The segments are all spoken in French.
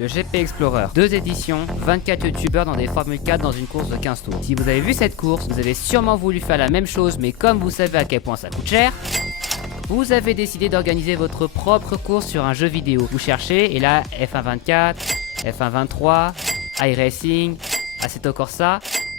Le GP Explorer, 2 éditions, 24 youtubeurs dans des Formule 4 dans une course de 15 tours. Si vous avez vu cette course, vous avez sûrement voulu faire la même chose, mais comme vous savez à quel point ça coûte cher, vous avez décidé d'organiser votre propre course sur un jeu vidéo. Vous cherchez, et là, F1 24, F1 23, iRacing, Assetto Corsa.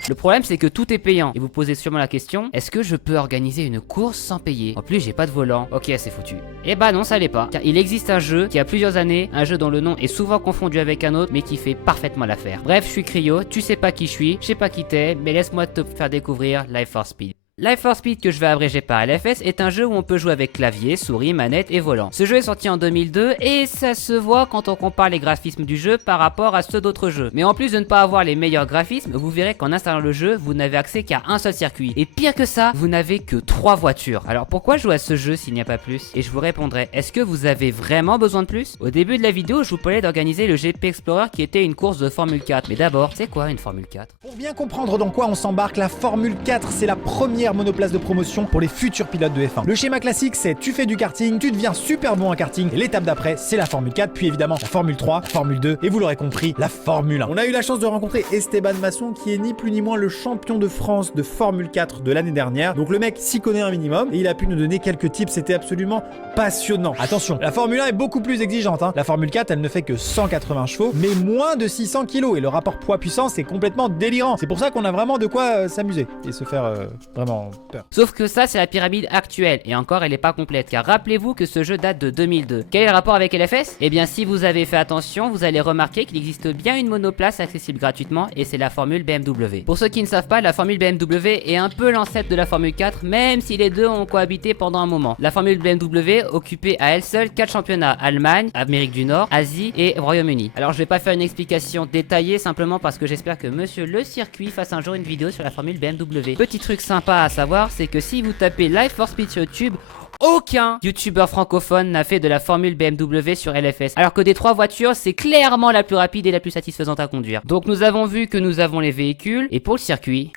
Le problème c'est que tout est payant et vous posez sûrement la question, est-ce que je peux organiser une course sans payer? En plus j'ai pas de volant, ok c'est foutu. Et bah non ça l'est pas, car il existe un jeu qui a plusieurs années, un jeu dont le nom est souvent confondu avec un autre mais qui fait parfaitement l'affaire. Bref je suis Cryo, tu sais pas qui je suis, je sais pas qui t'es, mais laisse-moi te faire découvrir Life for Speed. Life for Speed, que je vais abréger par LFS, est un jeu où on peut jouer avec clavier, souris, manette et volant. Ce jeu est sorti en 2002 et ça se voit quand on compare les graphismes du jeu par rapport à ceux d'autres jeux. Mais en plus de ne pas avoir les meilleurs graphismes, vous verrez qu'en installant le jeu, vous n'avez accès qu'à un seul circuit. Et pire que ça, vous n'avez que 3 voitures. Alors pourquoi jouer à ce jeu s'il n'y a pas plus? Et je vous répondrai, est-ce que vous avez vraiment besoin de plus? Au début de la vidéo, je vous parlais d'organiser le GP Explorer qui était une course de Formule 4. Mais d'abord, c'est quoi une Formule 4? Pour bien comprendre dans quoi on s'embarque, la Formule 4, c'est la première monoplace de promotion pour les futurs pilotes de F1. Le schéma classique, c'est tu fais du karting, tu deviens super bon en karting, et l'étape d'après, c'est la Formule 4, puis évidemment la Formule 3, Formule 2, et vous l'aurez compris, la Formule 1. On a eu la chance de rencontrer Esteban Masson, qui est ni plus ni moins le champion de France de Formule 4 de l'année dernière. Donc le mec s'y connaît un minimum, et il a pu nous donner quelques tips, c'était absolument passionnant. Attention, la Formule 1 est beaucoup plus exigeante, hein. La Formule 4, elle ne fait que 180 chevaux, mais moins de 600 kg, et le rapport poids-puissance est complètement délirant. C'est pour ça qu'on a vraiment de quoi s'amuser, et se faire vraiment peur. Sauf que ça c'est la pyramide actuelle et encore elle est pas complète car rappelez-vous que ce jeu date de 2002. Quel est le rapport avec LFS? Eh bien si vous avez fait attention vous allez remarquer qu'il existe bien une monoplace accessible gratuitement et c'est la formule BMW. Pour ceux qui ne savent pas, la formule BMW est un peu l'ancêtre de la Formule 4 même si les deux ont cohabité pendant un moment. La formule BMW occupait à elle seule 4 championnats: Allemagne, Amérique du Nord, Asie et Royaume-Uni. Alors je vais pas faire une explication détaillée simplement parce que j'espère que monsieur le circuit fasse un jour une vidéo sur la formule BMW. Petit truc sympa à savoir, c'est que si vous tapez Life for Speed sur YouTube, aucun youtubeur francophone n'a fait de la formule BMW sur LFS. Alors que des 3 voitures, c'est clairement la plus rapide et la plus satisfaisante à conduire. Donc nous avons vu que nous avons les véhicules, et pour le circuit...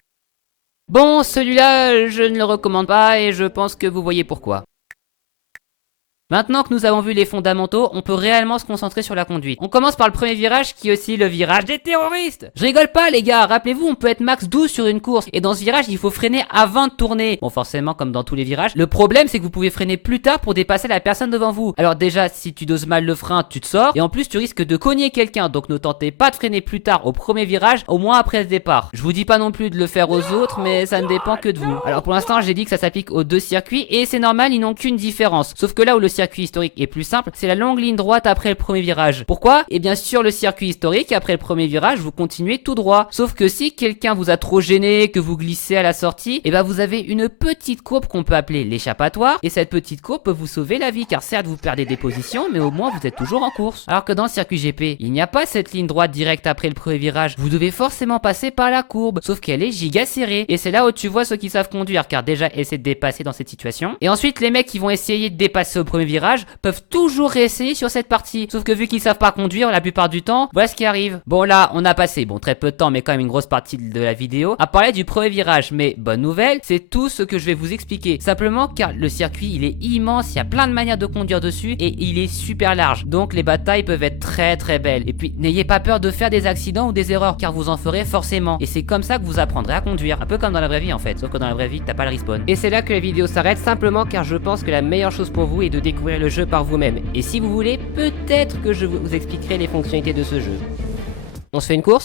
Bon, celui-là, je ne le recommande pas et je pense que vous voyez pourquoi. Maintenant que nous avons vu les fondamentaux, on peut réellement se concentrer sur la conduite. On commence par le premier virage qui est aussi le virage des terroristes. Je rigole pas les gars, rappelez-vous on peut être max 12 sur une course et dans ce virage il faut freiner avant de tourner. Bon forcément comme dans tous les virages, le problème c'est que vous pouvez freiner plus tard pour dépasser la personne devant vous. Alors déjà si tu doses mal le frein tu te sors et en plus tu risques de cogner quelqu'un, donc ne tentez pas de freiner plus tard au premier virage, au moins après le départ. Je vous dis pas non plus de le faire aux autres mais ça ne dépend que de vous. Alors pour l'instant j'ai dit que ça s'applique aux 2 circuits et c'est normal, ils n'ont qu'une différence. Sauf que là où le circuit historique est plus simple, c'est la longue ligne droite après le premier virage. Pourquoi? Et bien sur le circuit historique, après le premier virage, vous continuez tout droit. Sauf que si quelqu'un vous a trop gêné, que vous glissez à la sortie, et ben vous avez une petite courbe qu'on peut appeler l'échappatoire, et cette petite courbe peut vous sauver la vie, car certes vous perdez des positions, mais au moins vous êtes toujours en course. Alors que dans le circuit GP, il n'y a pas cette ligne droite directe après le premier virage, vous devez forcément passer par la courbe, sauf qu'elle est giga serrée, et c'est là où tu vois ceux qui savent conduire, car déjà essayer de dépasser dans cette situation, et ensuite les mecs qui vont essayer de dépasser au premier virage, peuvent toujours réessayer sur cette partie. Sauf que vu qu'ils savent pas conduire la plupart du temps, voilà ce qui arrive. Bon là, on a passé, très peu de temps, mais quand même une grosse partie de la vidéo, à parler du premier virage. Mais bonne nouvelle, c'est tout ce que je vais vous expliquer. Simplement car le circuit, il est immense, il y a plein de manières de conduire dessus, et il est super large. Donc les batailles peuvent être très très belles. Et puis, n'ayez pas peur de faire des accidents ou des erreurs, car vous en ferez forcément. Et c'est comme ça que vous apprendrez à conduire. Un peu comme dans la vraie vie en fait, sauf que dans la vraie vie, t'as pas le respawn. Et c'est là que la vidéo s'arrête, simplement car je pense que la meilleure chose pour vous est de découvrir le jeu par vous-même. Et si vous voulez, peut-être que je vous expliquerai les fonctionnalités de ce jeu. On se fait une course ?